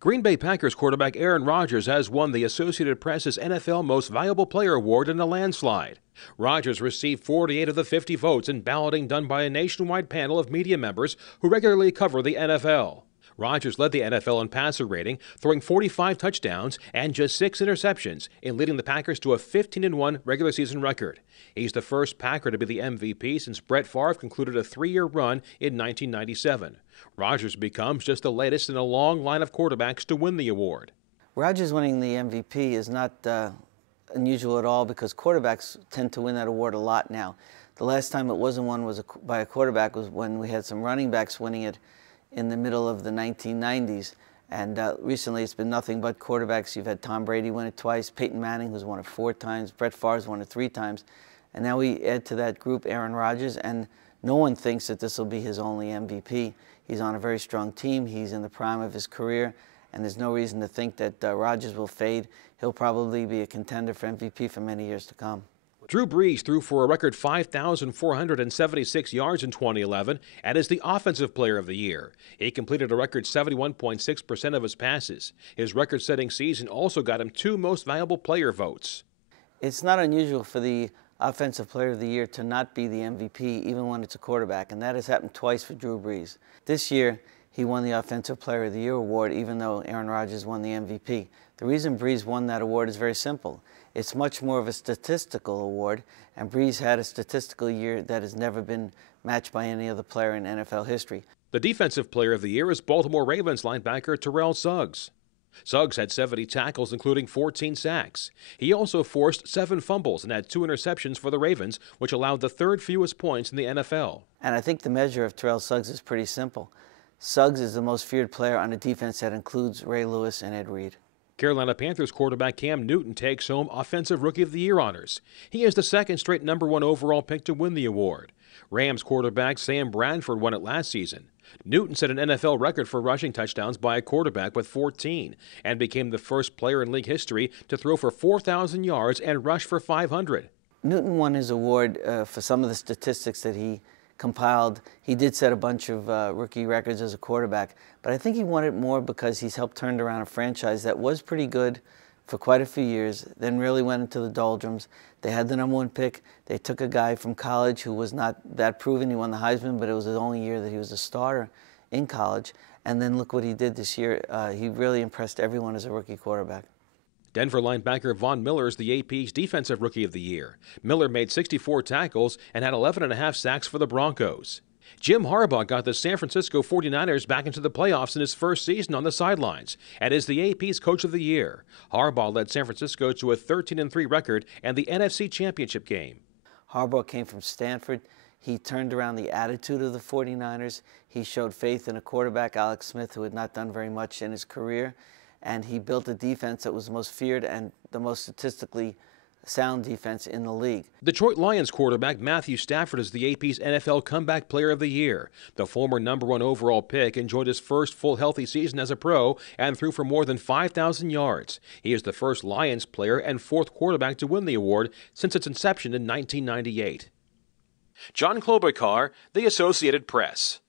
Green Bay Packers quarterback Aaron Rodgers has won the Associated Press's NFL Most Valuable Player Award in a landslide. Rodgers received 48 of the 50 votes in balloting done by a nationwide panel of media members who regularly cover the NFL. Rodgers led the NFL in passer rating, throwing 45 touchdowns and just 6 interceptions in leading the Packers to a 15-1 regular season record. He's the first Packer to be the MVP since Brett Favre concluded a 3-year run in 1997. Rodgers becomes just the latest in a long line of quarterbacks to win the award. Rodgers winning the MVP is not unusual at all because quarterbacks tend to win that award a lot now. The last time it wasn't won by a quarterback was when we had some running backs winning it in the middle of the 1990s. And recently it's been nothing but quarterbacks. You've had Tom Brady win it twice, Peyton Manning, who's won it 4 times, Brett Favre's won it 3 times. And now we add to that group Aaron Rodgers, and no one thinks that this will be his only MVP. He's on a very strong team. He's in the prime of his career, and there's no reason to think that Rodgers will fade. He'll probably be a contender for MVP for many years to come. Drew Brees threw for a record 5,476 yards in 2011 and is the Offensive Player of the Year. He completed a record 71.6% of his passes. His record-setting season also got him 2 Most Valuable Player votes. It's not unusual for the Offensive Player of the Year to not be the MVP, even when it's a quarterback, and that has happened twice for Drew Brees. This year, he won the Offensive Player of the Year award, even though Aaron Rodgers won the MVP. The reason Brees won that award is very simple. It's much more of a statistical award, and Brees had a statistical year that has never been matched by any other player in NFL history. The Defensive Player of the Year is Baltimore Ravens linebacker Terrell Suggs. Suggs had 70 tackles, including 14 sacks. He also forced 7 fumbles and had 2 interceptions for the Ravens, which allowed the 3rd fewest points in the NFL. And I think the measure of Terrell Suggs is pretty simple. Suggs is the most feared player on a defense that includes Ray Lewis and Ed Reed. Carolina Panthers quarterback Cam Newton takes home Offensive Rookie of the Year honors. He is the 2nd straight #1 overall pick to win the award. Rams quarterback Sam Bradford won it last season. Newton set an NFL record for rushing touchdowns by a quarterback with 14 and became the first player in league history to throw for 4,000 yards and rush for 500. Newton won his award for some of the statistics that he compiled. He did set a bunch of rookie records as a quarterback, but I think he won it more because he's helped turn around a franchise that was pretty good for quite a few years, then really went into the doldrums. They had the #1 pick. They took a guy from college who was not that proven. He won the Heisman, but it was the only year that he was a starter in college. And then look what he did this year. He really impressed everyone as a rookie quarterback. Denver linebacker Von Miller is the AP's Defensive Rookie of the Year. Miller made 64 tackles and had 11.5 sacks for the Broncos. Jim Harbaugh got the San Francisco 49ers back into the playoffs in his first season on the sidelines and is the AP's Coach of the Year. Harbaugh led San Francisco to a 13-3 record and the NFC Championship game. Harbaugh came from Stanford. He turned around the attitude of the 49ers. He showed faith in a quarterback, Alex Smith, who had not done very much in his career. And he built a defense that was the most feared and the most statistically sound defense in the league. Detroit Lions quarterback Matthew Stafford is the AP's NFL Comeback Player of the Year. The former #1 overall pick enjoyed his first full healthy season as a pro and threw for more than 5,000 yards. He is the first Lions player and 4th quarterback to win the award since its inception in 1998. John Klobuchar, The Associated Press.